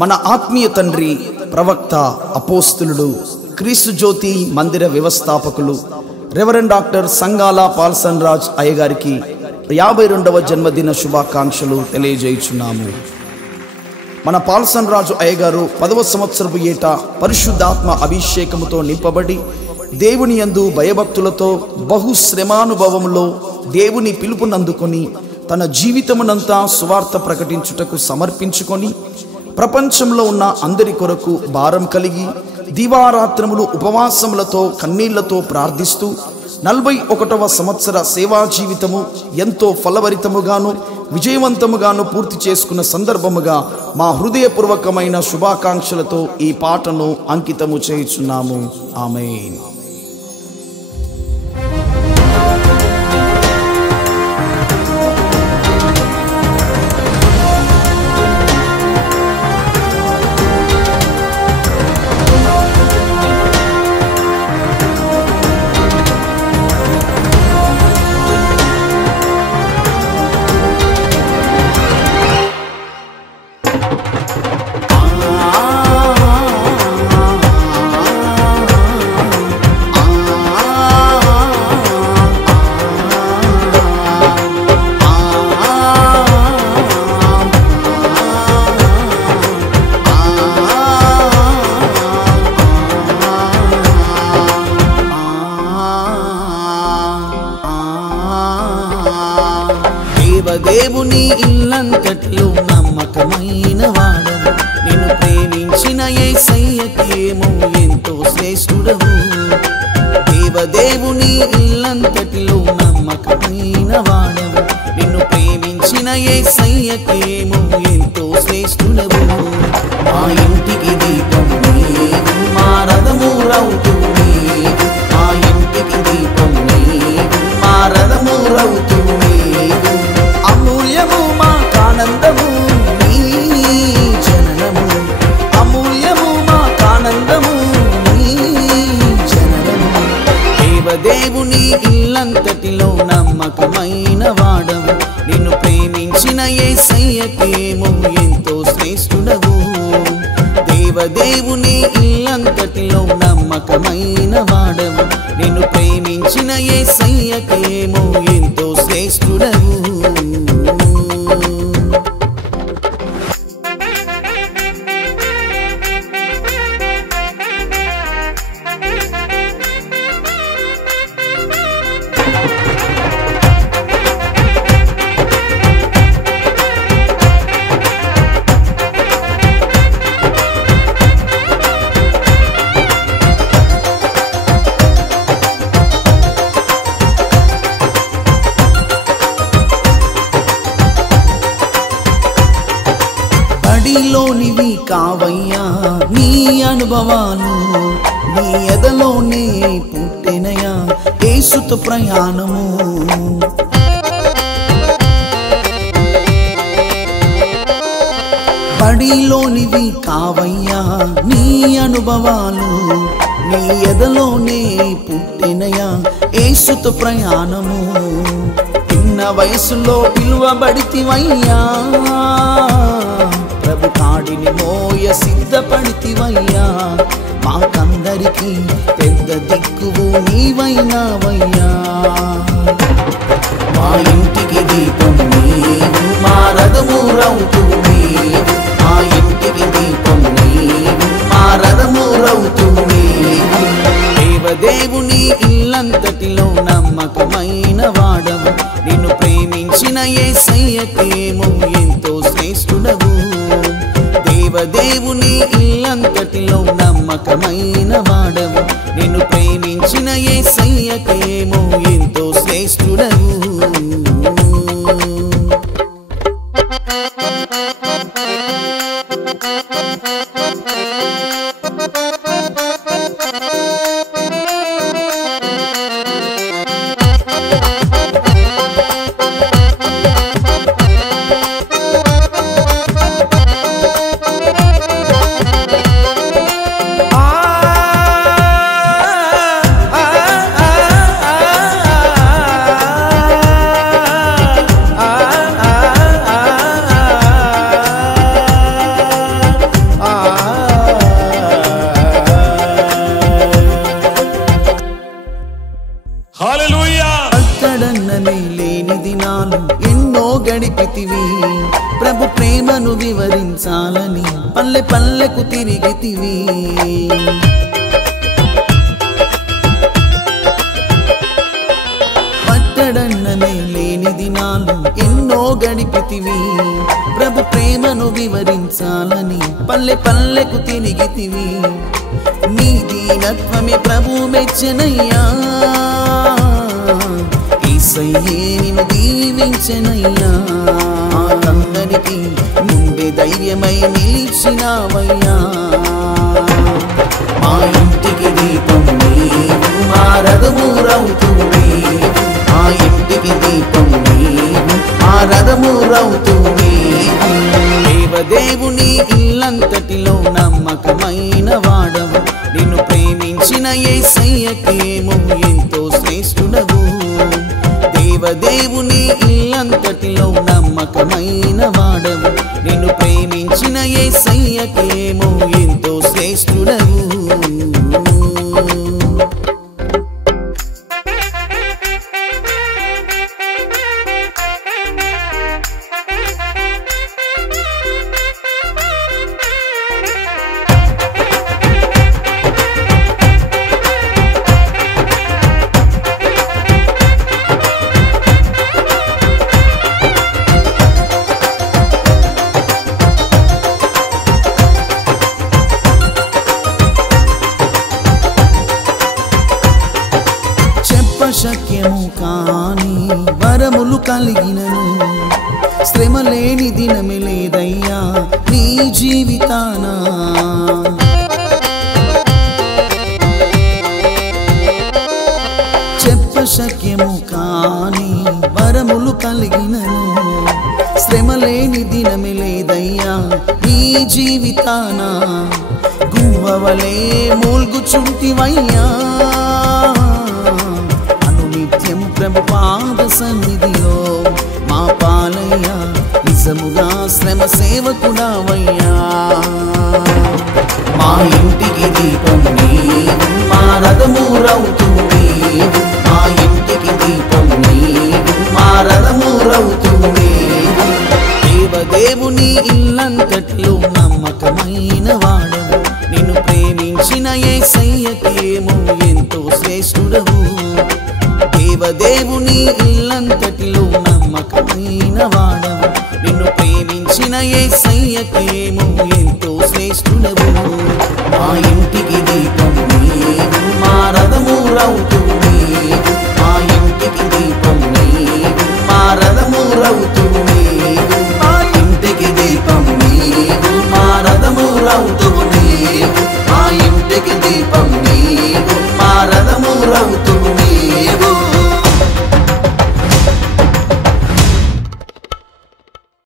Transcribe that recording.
మన ఆత్మీయ తండ్రి, ప్రవక్త, అపోస్తులుడు, క్రీస్తు జ్యోతి మందిర వ్యవస్థాపకులు రెవరెండ్ డాక్టర్ సంగాల పాల్సన్ రాజ్ అయ్యగారికి 52వ జన్మదిన శుభాకాంక్షలు తెలియజేయుచున్నాము. మన పాల్సన్ రాజు అయ్యగారు 10వ సంవత్సరపు ఏట పరిశుద్ధాత్మ అభిషేకముతో నింపబడి దేవుని యందు భయభక్తులతో బహుశ్రమానుభవములో దేవుని పిలుపునందుకొని తన జీవితమునంతా సువార్త ప్రకటించుటకు సమర్పించుకొని ప్రపంచంలో ఉన్న అందరి కొరకు భారం కలిగి దివారాత్రములు ఉపవాసములతో కన్నీళ్లతో ప్రార్థిస్తూ 41వ సంవత్సర సేవా జీవితము ఎంతో ఫలభరితముగాను విజయవంతముగాను పూర్తి చేసుకున్న సందర్భముగా మా హృదయపూర్వకమైన శుభాకాంక్షలతో ఈ పాటను అంకితము చేయుచున్నాము. ఆమేన్. దేవుని ఇల్లంతటిలో నమ్మకమైన వాడవు, నిన్ను ప్రేమించిన యేసయ్యకేమో ఎంతో శ్రేష్ఠుడవు. దేవదేవుని ఇల్లంతటిలో నమ్మకమైన వాడవు, నిన్ను ప్రేమించిన యేసయ్యకేమో ఎంతో శ్రేష్ఠుడవు. మా ఇంటికి దీపం నీవు, మా రథము రౌతు నీవు, మా ఇంటికి దీపం నీవు, మా రథము రౌతు నీవు. అమూల్యము మాకానందము నీ జననము, అమూల్యము మాకానందము నీ జననము. దేవదేవుని ఇల్లంతటిలో నమ్మకమైన వాడవు, నిన్ను ప్రేమించిన యేసయ్యకేమో ఎంతో శ్రేష్ఠుడవు. దేవదేవుని ఇల్లంతటిలో నమ్మకమైన వాడవు, నిన్ను ప్రేమించిన యేసయ్యకేమో ఎంతో శ్రేష్ఠుడవు. బడిలోనివి కావయ్యా నీ అనుభవాలు, నీ ఎదలోనే పుట్టినయా యేసుతో ప్రయాణము. బడిలోనివి కావయ్యా నీ అనుభవాలు, నీ ఎదలోనే పుట్టినయా యేసుతో ప్రయాణము. చిన్న వయసులో పిలువబడితివయ్యా, ప్రభు కాడిని మోయ సిద్ధపడితివయ్యా. మాకందరికి పెద్ద దిక్కువు నీవైనావయ్యా. మా ఇంటికి దీపం నీవు, మా రథము రౌతు నీవు, మా ఇంటికి దీపం నీవు, మా రథము రౌతు నీవు. దేవదేవుని ఇల్లంతటిలో నమ్మకమైన వాడవు, నిన్ను ప్రేమించిన యేసయ్యకేమో ఎంతో శ్రేష్ఠుడవు. దేవదేవుని ఇల్లంతటిలో నమ్మకమైన వాడవు, నిన్ను ప్రేమించిన యేసయ్యకేమో ఎంతో శ్రేష్ఠుడవు. ఆ లేని దినాలు ఎన్నో గడిపితివి, ప్రభు ప్రేమను వివరించాలని పల్లె పల్లెకు తిరిగితివి. పట్టడన్నమే లేని దినాలు ఎన్నో గడిపితివి, ప్రభు ప్రేమను వివరించాలని పల్లె పల్లెకు తిరిగితివి. నీ దీనత్వమే ప్రభు మెచ్చనయ్యా, యేసయ్యే నిన్ను దీవించెనయ్యా. అందరికి ముందే ధైర్యమై నిలిచినావయ్యా. మా ఇంటికి దీపం నీవు, మా రథమురవుతూ నీవు. మా ఇంటికి దీపం నీవు, మా రథమురవుతూ నీవు. దేవదేవుని ఇల్లంతటిలో నమ్మకమైన వాడవు, నిన్ను ప్రేమించిన యేసయ్యకేమో ఎంతో శ్రేష్ఠుడవు. దేవదేవుని ఇల్లంతటిలో నమ్మకమైన వాడవు, నిన్ను ప్రేమించిన యేసయ్యకేమో ఎంతో శ్రేష్ఠుడవు. శక్యము కాని వరములు కలిగినను, శ్రమ లేని దినమే లేదయ్యా నీ జీవితాన. చెప్పశక్యము కాని వరములు కలిగినను, శ్రమ లేని దినమే లేదయ్యా నీ జీవితాన. గువ్వవలే మూల్గుచుంటివయ్యా, నిత్యము ప్రభు పాద సన్నిధిలో మా పాలయ్యా. నిజముగా శ్రమ సేవకుడావయ్యా. మా ఇంటికి దీపం నీవు, మా రథమురవుతూ నీవు. మా ఇంటికి దీపం నీవు, మా రథమురవుతూ నీవు. దేవదేవుని ఇల్లంతటిలో నమ్మకమైన వాడవు, నిన్ను ప్రేమించిన యేసయ్యకేమో ఎంతో శ్రేష్ఠుడవు. దేవదేవుని ఇల్లంతటిలో నమ్మకమైన వాడవు, నిన్ను ప్రేమించిన యేసయ్యకేమో ఎంతో శ్రేష్ఠుడవు. మా ఇంటికి దీపం నీవు, మా రథమురవుతూ నీవు. మా ఇంటికి దీపం నీవు, మా రథమురవుతూ నీవు. మా ఇంటికి దీపం నీవు, మా రథమురవుతూ నీవు. మా ఇంటికి దీపం నీవు, మా రథమురవుతూ నీవు.